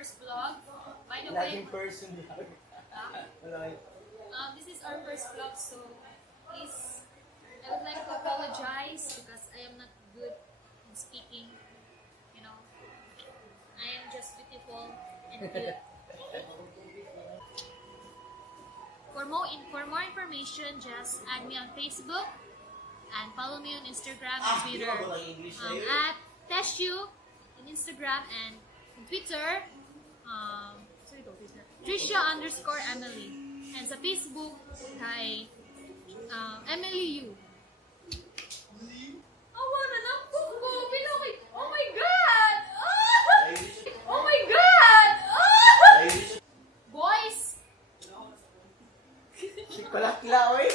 first vlog. By the way, person this is our first vlog, so please, I would like to apologize because I am not good in speaking. You know, I am just beautiful and cute. For more information, just add me on Facebook and follow me on Instagram and Twitter at Teshu on Instagram and on Twitter. Trisha_Emily. And sa Facebook, kay Emily Yu. Awa na lang po ko! Pinakit! Oh my God! Oh my God! Boys! Palakla, oy!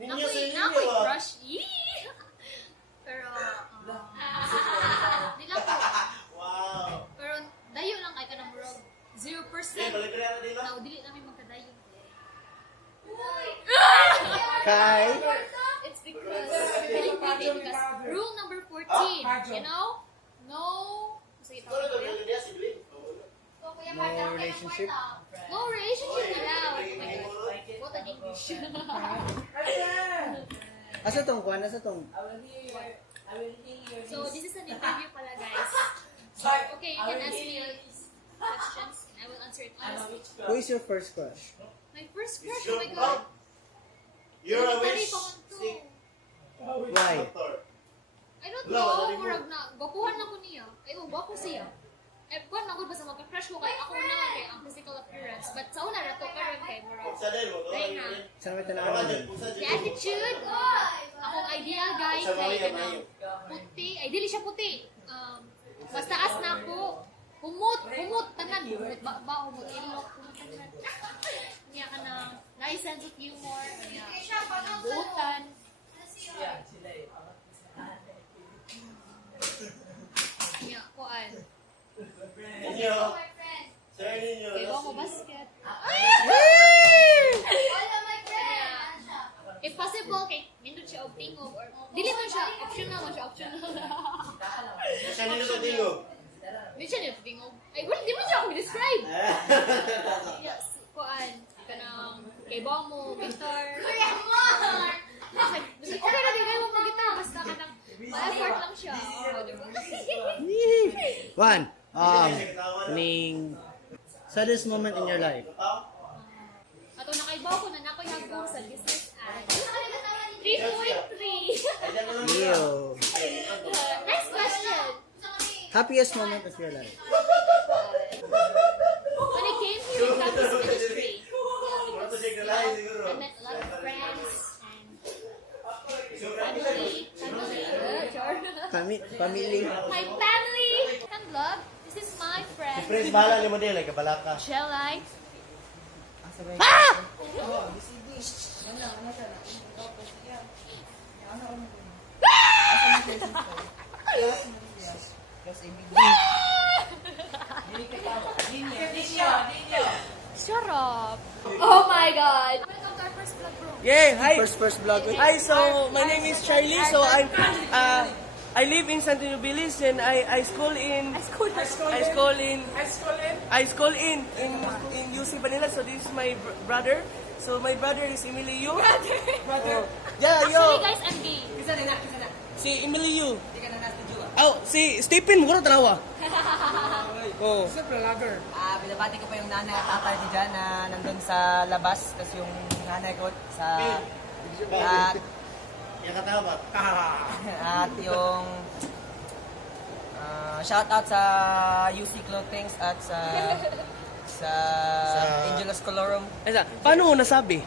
Nako'y crush. Yee! Pero, di lang po. Wow! Pero, dayo lang kay ka na murag 0%. Now, dili namin magkadayo. Kai? It's because rule number 14, you know? No, sige, No relationship? no relationship allowed. Oh my God. What an English. Asa tong kuan? Asa tong? So, this is an interview pala, guys. Okay, you can ask me questions and I will answer it honestly. Who is your first crush? My first crush, oh my God. You're a Elementary wish. pa man to. Why? I don't know, murag na, gwapuhan na ko niya. Ay, gwapo siya. Eh, kuwan na ko ba sa magka-crush ko kay ako na lang kay ang physical appearance. But sa una na to, karon kay murag. Kaya na. Saan may tanawan din? The attitude, akong ideal guy kay kanang puti. Ay, dili siya puti. Mas taas na ako. Humot, tanan. Humot ba, humot ilok, humot tanan. Niya ka na, nice sense of humor. Niya ka na buutan. Niya, kuan. Ninyo. Sir Ninyo. Kaya mo basket. If possible, kay nindot siya og tingog or dili man siya optional. Siya ninyo sa tingog. Di siya nindot tingog. Ay, wala, di man siya ako describe. Yes, kuan. Kanang kay mo guitar. Okay na bigay mo gitar basta kanang ma-effort lang siya. Oh, di ba? One. Ning saddest moment in your life. Ato nakaibaw ko na nakoy hagbo sa business ad. 3.3. Ew. Next question. Happiest moment of your life. When I came here in campus ministry, I met a lot of friends and family. Family. My family and love. This is my friend. Pres bala ni mo din, like kabalaka. Shelly. Shut up. Oh my God. Welcome to our first vlog, bro. Yeah, hi. First vlog. Hi, so my name is Charlie. So I live in Santo Nobilis and I school in UC Manila. So this is my brother. So my brother is Emilio. Brother. Yeah, yo. Actually, guys, I'm gay. Si Emilio. Oh, si Stephen mura talawa. Oh. Binabati ko pa yung nanay at tatay ko dyan na nandun sa labas. Tapos yung nanay ko sa... Yung katawa. At yung... shout out sa UC Clothings at sa Angelos Colorum. Paano mo nasabi?